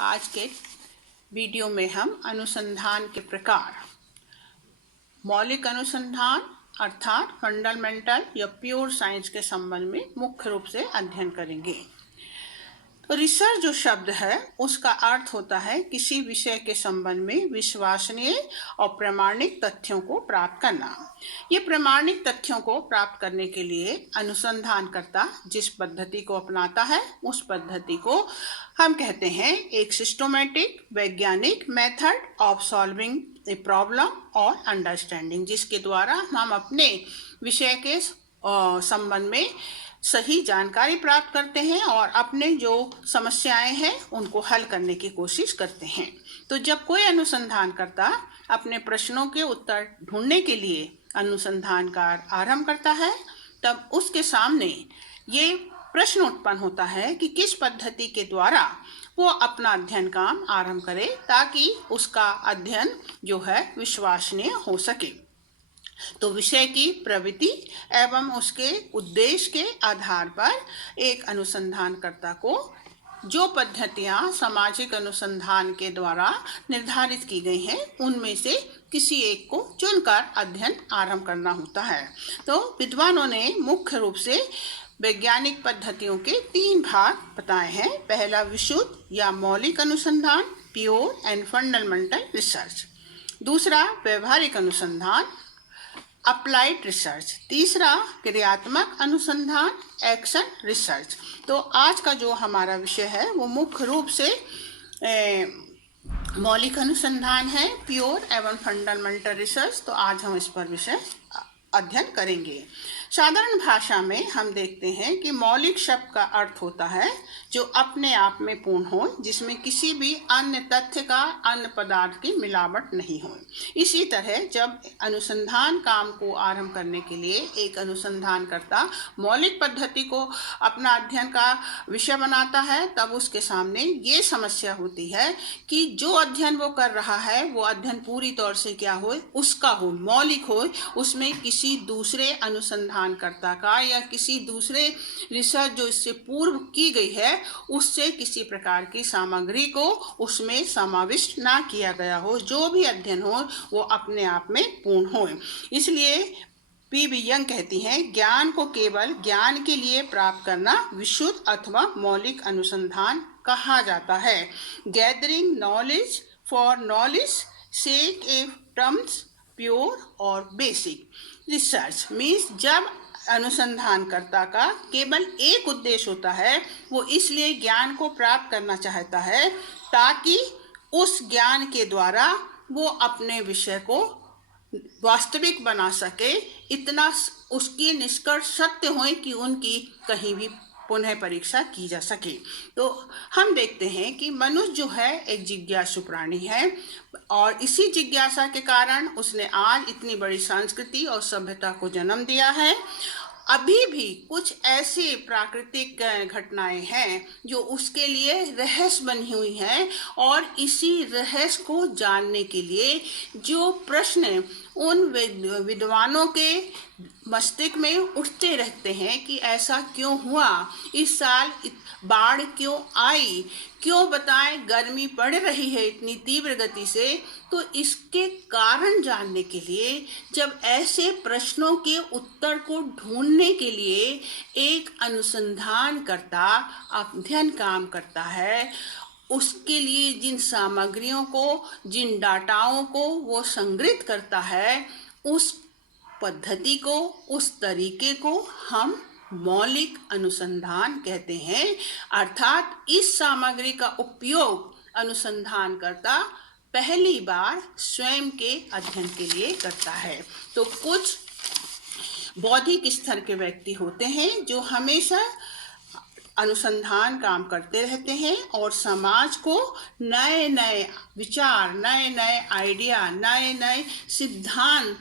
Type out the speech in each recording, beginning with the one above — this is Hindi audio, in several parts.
आज के वीडियो में हम अनुसंधान के प्रकार, मौलिक अनुसंधान अर्थात फंडामेंटल या प्योर साइंस के संबंध में मुख्य रूप से अध्ययन करेंगे। तो रिसर्च जो शब्द है उसका अर्थ होता है किसी विषय के संबंध में विश्वसनीय और प्रामाणिक तथ्यों को प्राप्त करना। ये प्रामाणिक तथ्यों को प्राप्त करने के लिए अनुसंधानकर्ता जिस पद्धति को अपनाता है उस पद्धति को हम कहते हैं एक सिस्टमैटिक वैज्ञानिक method of solving a problem और अंडरस्टैंडिंग, जिसके द्वारा हम अपने विषय के संबंध में सही जानकारी प्राप्त करते हैं और अपने जो समस्याएं हैं उनको हल करने की कोशिश करते हैं। तो जब कोई अनुसंधानकर्ता अपने प्रश्नों के उत्तर ढूंढने के लिए अनुसंधान कार्य आरंभ करता है तब उसके सामने ये प्रश्न उत्पन्न होता है कि किस पद्धति के द्वारा वो अपना अध्ययन काम आरंभ करे ताकि उसका अध्ययन जो है विश्वसनीय हो सके। तो विषय की प्रवृत्ति एवं उसके उद्देश्य के आधार पर एक अनुसंधानकर्ता को जो पद्धतियां सामाजिक अनुसंधान के द्वारा निर्धारित की गई हैं उनमें से किसी एक को चुनकर अध्ययन आरंभ करना होता है। तो विद्वानों ने मुख्य रूप से वैज्ञानिक पद्धतियों के 3 भाग बताए हैं। पहला विशुद्ध या मौलिक अनुसंधान, प्योर एंड फंडामेंटल रिसर्च। दूसरा व्यवहारिक अनुसंधान, अप्लाइड रिसर्च। तीसरा क्रियात्मक अनुसंधान, एक्शन रिसर्च। तो आज का जो हमारा विषय है वो मुख्य रूप से मौलिक अनुसंधान है, प्योर एवं फंडामेंटल रिसर्च। तो आज हम इस पर विषय अध्ययन करेंगे। साधारण भाषा में हम देखते हैं कि मौलिक शब्द का अर्थ होता है जो अपने आप में पूर्ण हो, जिसमें किसी भी अन्य तथ्य का अन्य पदार्थ की मिलावट नहीं हो। इसी तरह जब अनुसंधान काम को आरंभ करने के लिए एक अनुसंधानकर्ता मौलिक पद्धति को अपना अध्ययन का विषय बनाता है तब उसके सामने ये समस्या होती है कि जो अध्ययन वो कर रहा है वो अध्ययन पूरी तौर से क्या हो, उसका हो, मौलिक हो, उसमें किसी दूसरे अनुसंधानकर्ता का या किसी दूसरे रिसर्च जो इससे पूर्व की गई है उससे किसी प्रकार की सामग्री को उसमें समाविष्ट ना किया गया हो। जो भी अध्ययन हो वो अपने आप में पूर्ण हो। इसलिए पी.बी. यंग कहती हैं, ज्ञान को केवल ज्ञान के लिए प्राप्त करना विशुद्ध अथवा मौलिक अनुसंधान कहा जाता है। Gathering knowledge for knowledge sake a terms pure और बेसिक रिसर्च मीन्स जब अनुसंधानकर्ता का केवल एक उद्देश्य होता है, वो इसलिए ज्ञान को प्राप्त करना चाहता है ताकि उस ज्ञान के द्वारा वो अपने विषय को वास्तविक बना सके, इतना उसकी निष्कर्ष सत्य हो कि उनकी कहीं भी पुनः परीक्षा की जा सके। तो हम देखते हैं कि मनुष्य जो है एक जिज्ञासु प्राणी है और इसी जिज्ञासा के कारण उसने आज इतनी बड़ी संस्कृति और सभ्यता को जन्म दिया है। अभी भी कुछ ऐसी प्राकृतिक घटनाएं हैं जो उसके लिए रहस्य बनी हुई हैं और इसी रहस्य को जानने के लिए जो प्रश्न उन विद्वानों के मस्तिष्क में उठते रहते हैं कि ऐसा क्यों हुआ, इस साल बाढ़ क्यों आई, क्यों बताएं गर्मी पड़ रही है इतनी तीव्र गति से, तो इसके कारण जानने के लिए जब ऐसे प्रश्नों के उत्तर को ढूंढने के लिए एक अनुसंधानकर्ता अध्ययन काम करता है, उसके लिए जिन सामग्रियों को, जिन डाटाओं को वो संग्रहित करता है, उस पद्धति को, उस तरीके को हम मौलिक अनुसंधान कहते हैं। अर्थात इस सामग्री का उपयोग अनुसंधानकर्ता पहली बार स्वयं के अध्ययन के लिए करता है। तो कुछ बौद्धिक स्तर के व्यक्ति होते हैं जो हमेशा अनुसंधान काम करते रहते हैं और समाज को नए नए विचार, नए नए आइडिया, नए नए सिद्धांत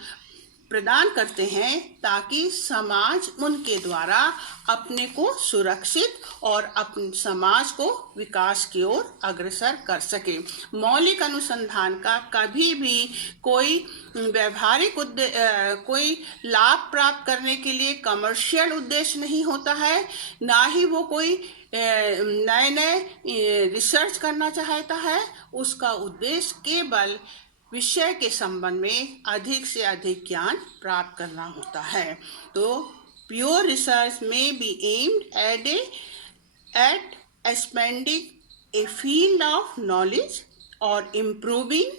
प्रदान करते हैं ताकि समाज उनके द्वारा अपने को सुरक्षित और अपने समाज को विकास की ओर अग्रसर कर सके। मौलिक अनुसंधान का कभी भी कोई व्यवहारिक कोई लाभ प्राप्त करने के लिए कमर्शियल उद्देश्य नहीं होता है, ना ही वो कोई नए नए रिसर्च करना चाहता है। उसका उद्देश्य केवल विषय के संबंध में अधिक से अधिक ज्ञान प्राप्त करना होता है। तो प्योर रिसर्च में B aimed at expanding a field of knowledge or improving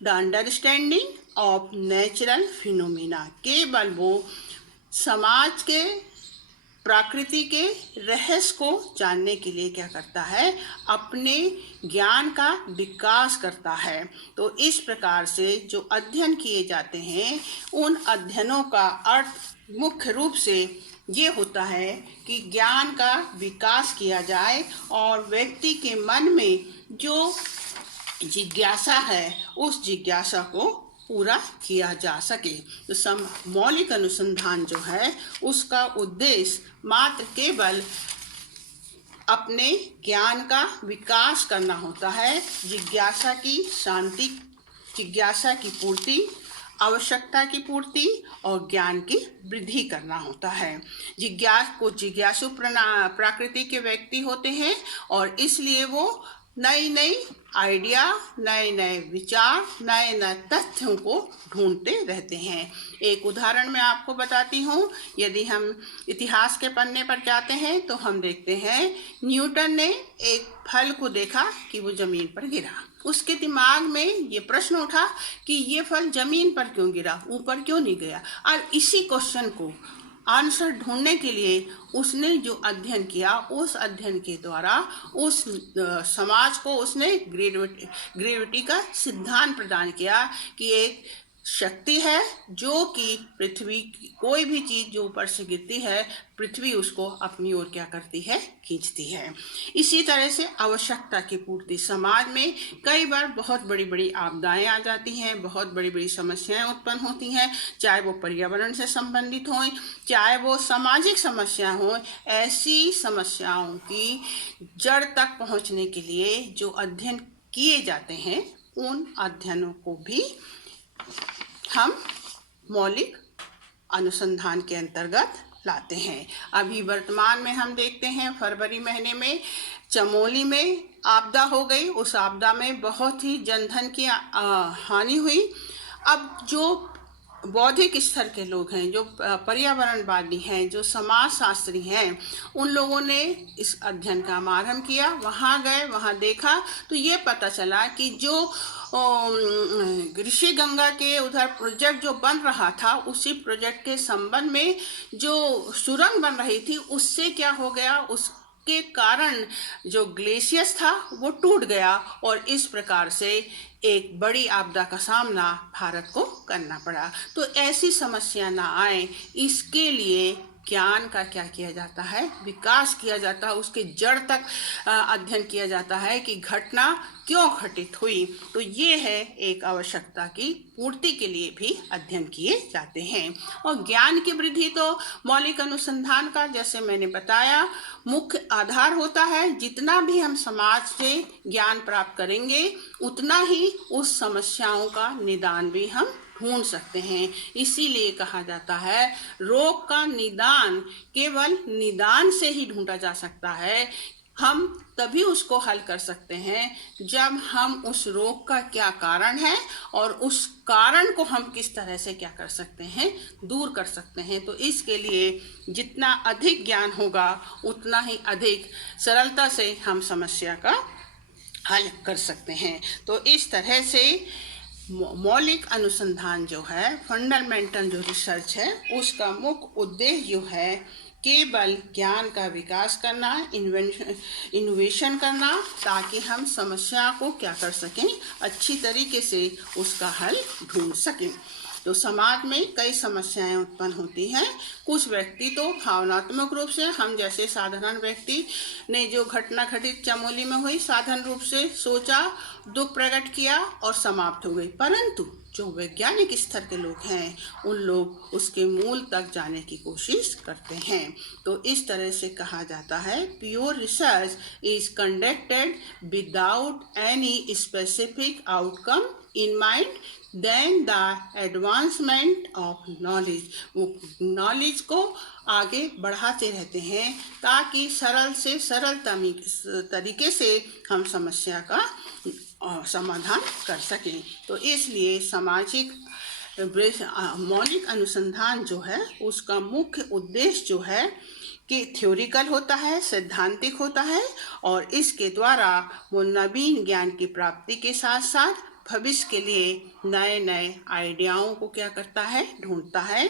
the understanding of natural phenomena। केवल वो समाज के प्रकृति के रहस्य को जानने के लिए क्या करता है, अपने ज्ञान का विकास करता है। तो इस प्रकार से जो अध्ययन किए जाते हैं, उन अध्ययनों का अर्थ मुख्य रूप से ये होता है कि ज्ञान का विकास किया जाए और व्यक्ति के मन में जो जिज्ञासा है उस जिज्ञासा को पूरा किया जा सके। तो मौलिक अनुसंधान जो है उसका उद्देश्य मात्र केवल अपने ज्ञान का विकास करना होता है, जिज्ञासा की शांति, जिज्ञासा की पूर्ति, आवश्यकता की पूर्ति और ज्ञान की वृद्धि करना होता है। जिज्ञासु प्रकृति के व्यक्ति होते हैं और इसलिए वो नई नई आइडिया, नए नए विचार, नए नए तथ्यों को ढूंढते रहते हैं। एक उदाहरण मैं आपको बताती हूँ। यदि हम इतिहास के पन्ने पर जाते हैं तो हम देखते हैं न्यूटन ने एक फल को देखा कि वो जमीन पर गिरा। उसके दिमाग में ये प्रश्न उठा कि ये फल जमीन पर क्यों गिरा, ऊपर क्यों नहीं गया। और इसी क्वेश्चन को आंसर ढूंढने के लिए उसने जो अध्ययन किया, उस अध्ययन के द्वारा उस समाज को उसने ग्रेविटी का सिद्धांत प्रदान किया कि एक शक्ति है जो कि पृथ्वी, कोई भी चीज़ जो ऊपर से गिरती है, पृथ्वी उसको अपनी ओर क्या करती है, खींचती है। इसी तरह से आवश्यकता की पूर्ति, समाज में कई बार बहुत बड़ी बड़ी आपदाएं आ जाती हैं, बहुत बड़ी बड़ी समस्याएं उत्पन्न होती हैं, चाहे वो पर्यावरण से संबंधित हों, चाहे वो सामाजिक समस्या हो। ऐसी समस्याओं की जड़ तक पहुंचने के लिए जो अध्ययन किए जाते हैं, उन अध्ययनों को भी हम मौलिक अनुसंधान के अंतर्गत लाते हैं। अभी वर्तमान में हम देखते हैं फरवरी महीने में चमोली में आपदा हो गई। उस आपदा में बहुत ही जनधन की हानि हुई। अब जो बौद्धिक स्तर के लोग हैं, जो पर्यावरणवादी हैं, जो समाज शास्त्री हैं, उन लोगों ने इस अध्ययन का आरंभ किया। वहाँ गए, वहाँ देखा तो ये पता चला कि जो ऋषि गंगा के उधर प्रोजेक्ट जो बन रहा था, उसी प्रोजेक्ट के संबंध में जो सुरंग बन रही थी, उससे क्या हो गया, उसके कारण जो ग्लेशियर्स था वो टूट गया और इस प्रकार से एक बड़ी आपदा का सामना भारत को करना पड़ा। तो ऐसी समस्या ना आए, इसके लिए ज्ञान का क्या किया जाता है, विकास किया जाता है। उसके जड़ तक अध्ययन किया जाता है कि घटना क्यों घटित हुई। तो ये है एक आवश्यकता की पूर्ति के लिए भी अध्ययन किए जाते हैं। और ज्ञान की वृद्धि तो मौलिक अनुसंधान का, जैसे मैंने बताया, मुख्य आधार होता है। जितना भी हम समाज से ज्ञान प्राप्त करेंगे, उतना ही उस समस्याओं का निदान भी हम ढूंढ सकते हैं। इसीलिए कहा जाता है रोग का निदान केवल निदान से ही ढूंढा जा सकता है। हम तभी उसको हल कर सकते हैं जब हम उस रोग का क्या कारण है और उस कारण को हम किस तरह से क्या कर सकते हैं, दूर कर सकते हैं। तो इसके लिए जितना अधिक ज्ञान होगा, उतना ही अधिक सरलता से हम समस्या का हल कर सकते हैं। तो इस तरह से मौलिक अनुसंधान जो है, फंडामेंटल जो रिसर्च है, उसका मुख्य उद्देश्य जो है केवल ज्ञान का विकास करना, इनोवेशन करना, ताकि हम समस्या को क्या कर सकें, अच्छी तरीके से उसका हल ढूंढ सकें। तो समाज में कई समस्याएं उत्पन्न होती हैं। कुछ व्यक्ति तो भावनात्मक रूप से, हम जैसे साधारण व्यक्ति ने जो घटना घटित चमोली में हुई, साधारण रूप से सोचा, दुख प्रकट किया और समाप्त हो गई। परंतु जो वैज्ञानिक स्तर के लोग हैं उन लोग उसके मूल तक जाने की कोशिश करते हैं। तो इस तरह से कहा जाता है pure research is conducted without any specific outcome in mind then the advancement of knowledge. वो नॉलेज को आगे बढ़ाते रहते हैं ताकि सरल से सरल तरीके से हम समस्या का समाधान कर सकें। तो इसलिए सामाजिक मौलिक अनुसंधान जो है उसका मुख्य उद्देश्य जो है कि थ्योरिकल होता है, सैद्धांतिक होता है, और इसके द्वारा वो नवीन ज्ञान की प्राप्ति के साथ साथ भविष्य के लिए नए नए आइडियाओं को क्या करता है, ढूंढता है।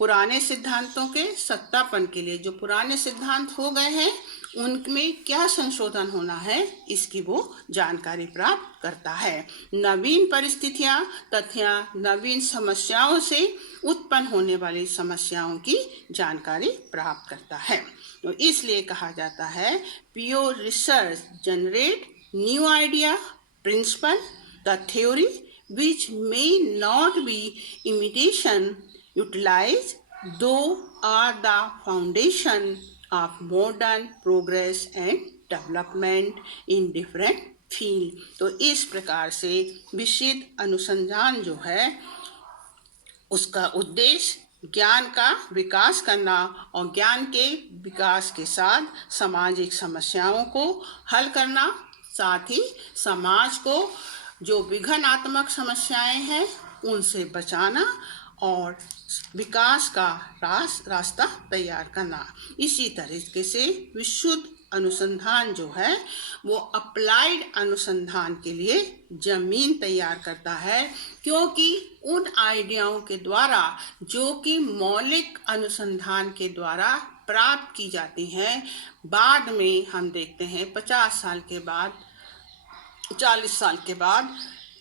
पुराने सिद्धांतों के सत्यापन के लिए जो पुराने सिद्धांत हो गए हैं उनमें क्या संशोधन होना है इसकी वो जानकारी प्राप्त करता है। नवीन परिस्थितियां तथा नवीन समस्याओं से उत्पन्न होने वाली समस्याओं की जानकारी प्राप्त करता है। तो इसलिए कहा जाता है pure research generate new idea principle the theory which may not be imitation utilized though are the foundation of modern progress and development in different field। तो इस प्रकार से विशुद्ध अनुसंधान जो है उसका उद्देश्य ज्ञान का विकास करना और ज्ञान के विकास के साथ सामाजिक समस्याओं को हल करना, साथ ही समाज को जो विघटनात्मक समस्याएं हैं उनसे बचाना और विकास का रास्ता तैयार करना। इसी तरीके से विशुद्ध अनुसंधान जो है वो अप्लाइड अनुसंधान के लिए जमीन तैयार करता है, क्योंकि उन आइडियाओं के द्वारा जो कि मौलिक अनुसंधान के द्वारा प्राप्त की जाती हैं, बाद में हम देखते हैं 50 साल के बाद 40 साल के बाद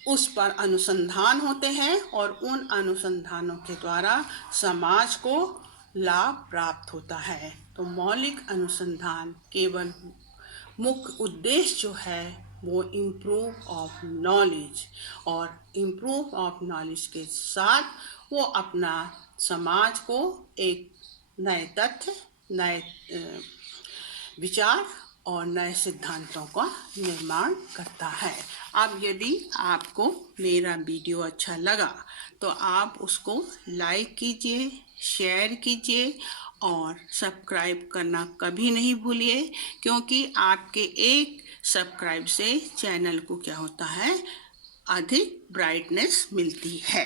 उस पर अनुसंधान होते हैं और उन अनुसंधानों के द्वारा समाज को लाभ प्राप्त होता है। तो मौलिक अनुसंधान केवल मुख्य उद्देश्य जो है वो इम्प्रूव ऑफ नॉलेज, और इम्प्रूव ऑफ नॉलेज के साथ वो अपना समाज को एक नए तथ्य, नए विचार और नए सिद्धांतों का निर्माण करता है। अब यदि आपको मेरा वीडियो अच्छा लगा तो आप उसको लाइक कीजिए, शेयर कीजिए और सब्सक्राइब करना कभी नहीं भूलिए, क्योंकि आपके एक सब्सक्राइब से चैनल को क्या होता है, अधिक ब्राइटनेस मिलती है।